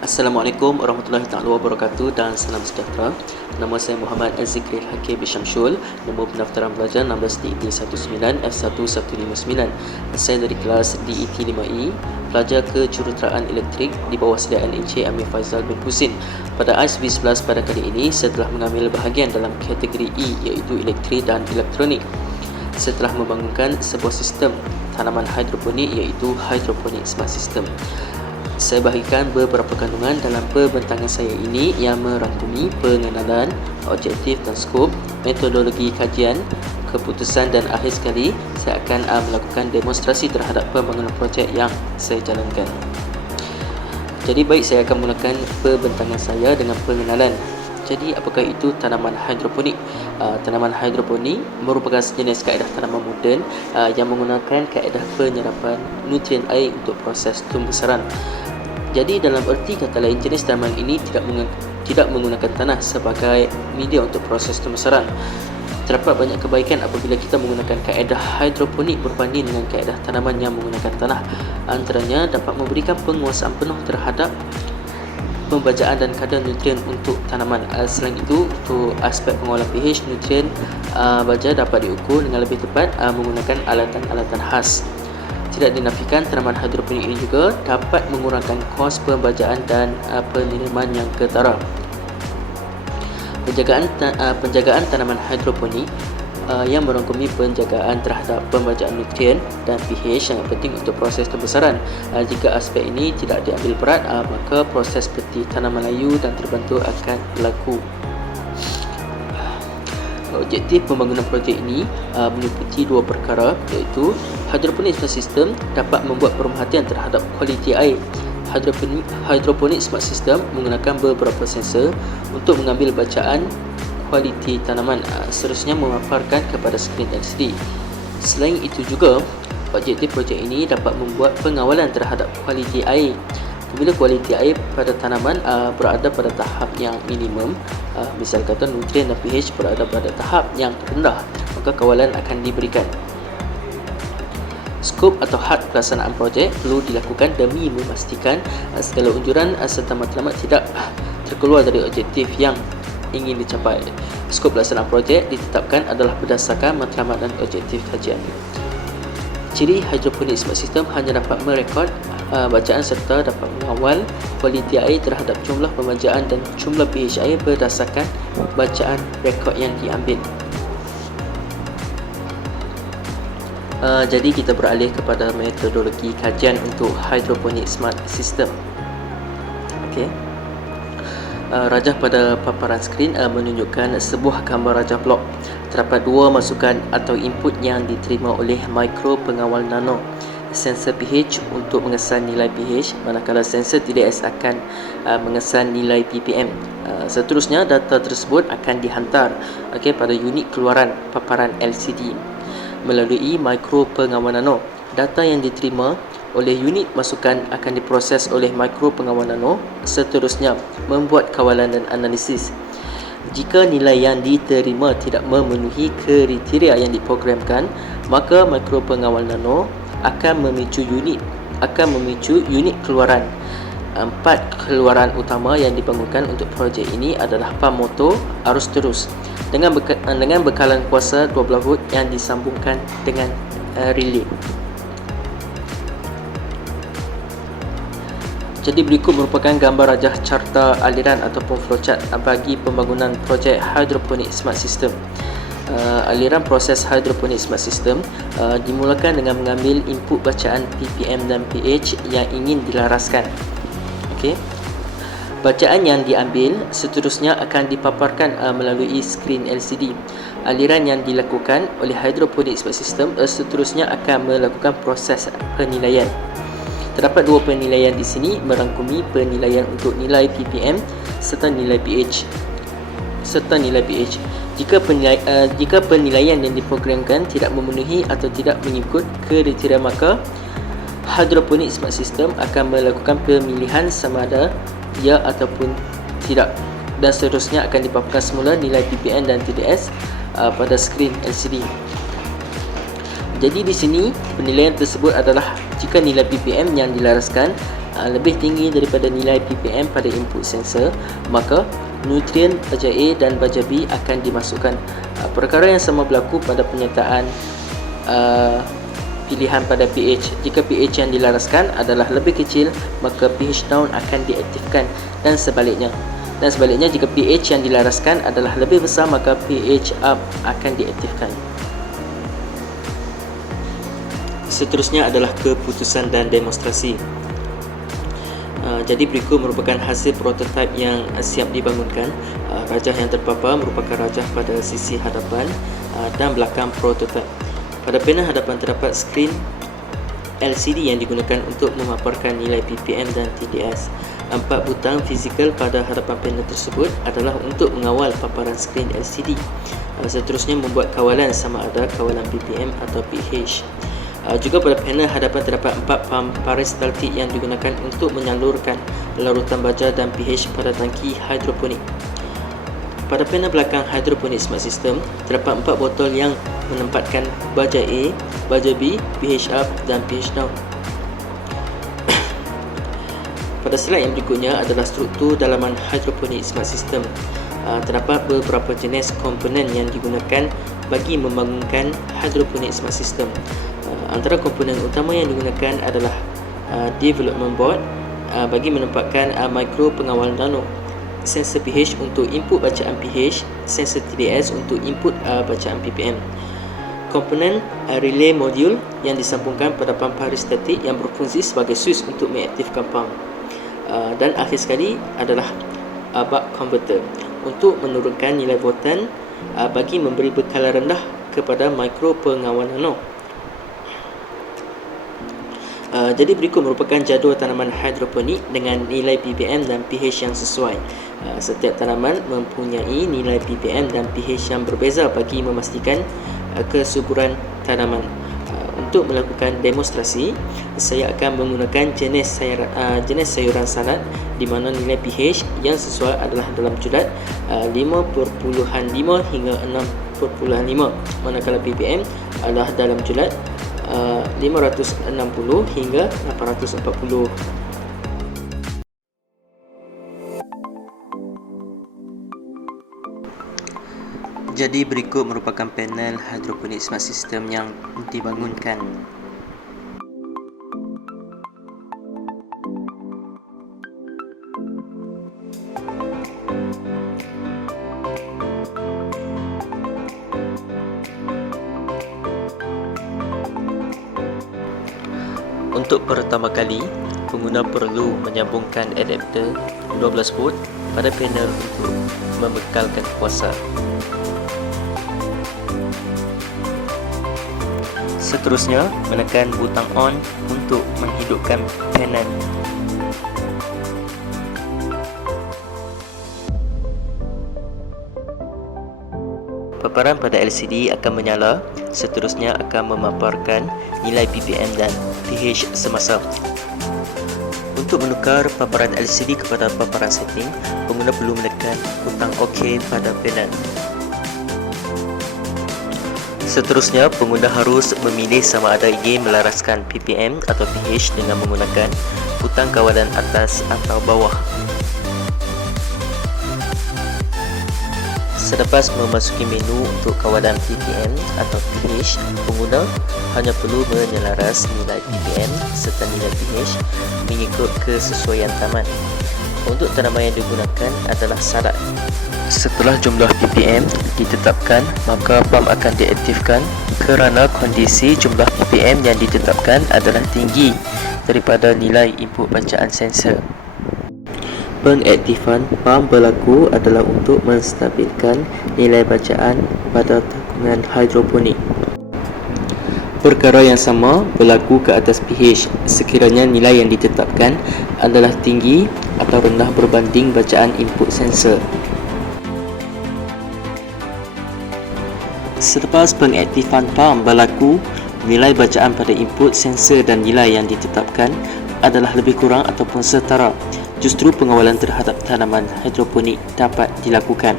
Assalamualaikum warahmatullahi taala wabarakatuh dan salam sejahtera. Nama saya Muhammad Azikri Hakim Syamsul. Nombor pendaftaran pelajar 16DD19 F1159. Saya dari kelas DET 5E, pelajar kejuruteraan elektrik di bawah sediaan Encik Amir Faizal bin Husin. Pada AIS B11 pada kali ini, saya telah mengambil bahagian dalam kategori E, iaitu elektrik dan elektronik. Saya telah membangunkan sebuah sistem tanaman hidroponik, iaitu hydroponic smart system. Saya bahagikan beberapa kandungan dalam perbentangan saya ini yang merangkumi pengenalan, objektif dan skop, metodologi kajian, keputusan, dan akhir sekali saya akan melakukan demonstrasi terhadap pembangunan projek yang saya jalankan. Jadi baik, saya akan mulakan perbentangan saya dengan pengenalan. Jadi apakah itu tanaman hidroponik? Tanaman hidroponik merupakan sejenis kaedah tanaman moden yang menggunakan kaedah penyerapan nutrien air untuk proses tumbuhbesaran. Jadi dalam erti kata lain, jenis tanaman ini tidak menggunakan tanah sebagai media untuk proses tumbuhbesaran. Terdapat banyak kebaikan apabila kita menggunakan kaedah hidroponik berbanding dengan kaedah tanaman yang menggunakan tanah. Antaranya dapat memberikan penguasaan penuh terhadap pembajaan dan kadar nutrien untuk tanaman. Selain itu, untuk aspek pengolahan pH, nutrien baja dapat diukur dengan lebih tepat menggunakan alatan-alatan khas. Tidak dinafikan, tanaman hidroponik ini juga dapat mengurangkan kos pembajaan dan pengiriman yang ketara. Penjagaan tanaman hidroponik yang merangkumi penjagaan terhadap pembajaan nutrien dan pH sangat penting untuk proses pembesaran. Jika aspek ini tidak diambil berat, maka proses seperti tanaman layu dan terbantu akan berlaku. Objektif pembangunan projek ini meliputi dua perkara, iaitu hidroponik smart system dapat membuat pemerhatian terhadap kualiti air. Hidroponik smart system menggunakan beberapa sensor untuk mengambil bacaan kualiti tanaman, seterusnya memaparkan kepada skrin LCD. Selain itu juga, objektif projek ini dapat membuat pengawalan terhadap kualiti air. Apabila kualiti air pada tanaman berada pada tahap yang minimum, misal kata nutrien dan pH berada pada tahap yang rendah, maka kawalan akan diberikan. Skop atau had pelaksanaan projek perlu dilakukan demi memastikan segala unjuran serta matlamat tidak terkeluar dari objektif yang ingin dicapai. Skop pelaksanaan projek ditetapkan adalah berdasarkan matlamat dan objektif kajian. Ciri hidroponik smart system hanya dapat merekod bacaan serta dapat mengawal kualiti air terhadap jumlah pembajaan dan jumlah pH air berdasarkan bacaan rekod yang diambil. Jadi kita beralih kepada metodologi kajian untuk hidroponik smart system. Okey. Rajah pada paparan skrin menunjukkan sebuah gambar rajah blok. Terdapat dua masukan atau input yang diterima oleh mikro pengawal nano. Sensor pH untuk mengesan nilai pH, manakala sensor TDS akan mengesan nilai ppm. Seterusnya data tersebut akan dihantar pada unit keluaran paparan LCD melalui mikro pengawal nano. Data yang diterima oleh unit masukan akan diproses oleh mikro pengawal nano, seterusnya membuat kawalan dan analisis. Jika nilai yang diterima tidak memenuhi kriteria yang diprogramkan, maka mikro pengawal nano akan memicu unit keluaran. 4 keluaran utama yang dibangunkan untuk projek ini adalah pam motor arus terus dengan bekalan kuasa 12 volt yang disambungkan dengan relay. Jadi berikut merupakan gambar rajah carta aliran ataupun flowchart bagi pembangunan projek hidroponik smart system. Aliran proses hidroponik smart system dimulakan dengan mengambil input bacaan ppm dan pH yang ingin dilaraskan. Okey. Bacaan yang diambil seterusnya akan dipaparkan melalui skrin LCD. Aliran yang dilakukan oleh hidroponik smart system seterusnya akan melakukan proses penilaian. Terdapat dua penilaian di sini merangkumi penilaian untuk nilai ppm serta nilai pH. Jika penilaian yang diprogramkan tidak memenuhi atau tidak mengikut kriteria, maka hidroponik smart system akan melakukan pemilihan sama ada ya ataupun tidak, dan seterusnya akan dipaparkan semula nilai ppm dan TDS pada skrin LCD. Jadi di sini penilaian tersebut adalah jika nilai ppm yang dilaraskan lebih tinggi daripada nilai ppm pada input sensor, maka nutrien baja A dan baja B akan dimasukkan. Perkara yang sama berlaku pada penyertaan pilihan pada pH. Jika pH yang dilaraskan adalah lebih kecil, maka pH down akan diaktifkan, dan sebaliknya. Jika pH yang dilaraskan adalah lebih besar, maka pH up akan diaktifkan. Seterusnya adalah keputusan dan demonstrasi. Jadi berikut merupakan hasil prototipe yang siap dibangunkan. Rajah yang terpapar merupakan rajah pada sisi hadapan dan belakang prototipe. Pada panel hadapan terdapat skrin LCD yang digunakan untuk memaparkan nilai ppm dan TDS. 4 butang fizikal pada hadapan panel tersebut adalah untuk mengawal paparan skrin LCD. Seterusnya membuat kawalan sama ada kawalan ppm atau pH. Juga pada panel hadapan terdapat 4 pam peristaltik yang digunakan untuk menyalurkan larutan baja dan pH pada tangki hidroponik. Pada panel belakang hidroponik smart system terdapat 4 botol yang menempatkan baja A, baja B, pH up dan pH down. Pada slide yang berikutnya adalah struktur dalaman hidroponik smart system. Terdapat beberapa jenis komponen yang digunakan bagi membangunkan hidroponik smart system. Antara komponen utama yang digunakan adalah development board bagi menempatkan mikro pengawal nano, sensor pH untuk input bacaan pH, sensor TDS untuk input bacaan ppm. Komponen relay module yang disambungkan pada pam peristaltik yang berfungsi sebagai switch untuk mengaktifkan pam. Dan akhir sekali adalah buck converter untuk menurunkan nilai voltan bagi memberi bekalan rendah kepada mikro pengawal nano. Jadi berikut merupakan jadual tanaman hidroponik dengan nilai ppm dan pH yang sesuai. Setiap tanaman mempunyai nilai ppm dan pH yang berbeza bagi memastikan kesuburan tanaman. Untuk melakukan demonstrasi, saya akan menggunakan jenis sayuran salad di mana nilai pH yang sesuai adalah dalam julat 5.5 hingga 6.5, manakala ppm adalah dalam julat 560 hingga 840. Jadi berikut merupakan panel hidroponik smart system yang dibangunkan. Untuk pertama kali, pengguna perlu menyambungkan adapter 12 volt pada panel untuk membekalkan kuasa. Seterusnya, menekan butang on untuk menghidupkan panel. Paparan pada LCD akan menyala, seterusnya akan memaparkan nilai ppm dan pH semasa. Untuk menukar paparan LCD kepada paparan setting, pengguna perlu menekan butang OK pada panel. Seterusnya, pengguna harus memilih sama ada ingin melaraskan ppm atau pH dengan menggunakan butang kawalan atas atau bawah. Selepas memasuki menu untuk kawalan ppm atau pH, pengguna hanya perlu menyelaras nilai ppm serta nilai pH mengikut kesesuaian taman. Untuk tanaman yang digunakan adalah salad. Setelah jumlah ppm ditetapkan, maka pam akan diaktifkan kerana kondisi jumlah ppm yang ditetapkan adalah tinggi daripada nilai input bacaan sensor. Pengaktifan pam berlaku adalah untuk menstabilkan nilai bacaan pada takungan hidroponik. Perkara yang sama berlaku ke atas pH sekiranya nilai yang ditetapkan adalah tinggi atau rendah berbanding bacaan input sensor. Selepas pengaktifan pam berlaku, nilai bacaan pada input sensor dan nilai yang ditetapkan adalah lebih kurang ataupun setara. Justru pengawalan terhadap tanaman hidroponik dapat dilakukan.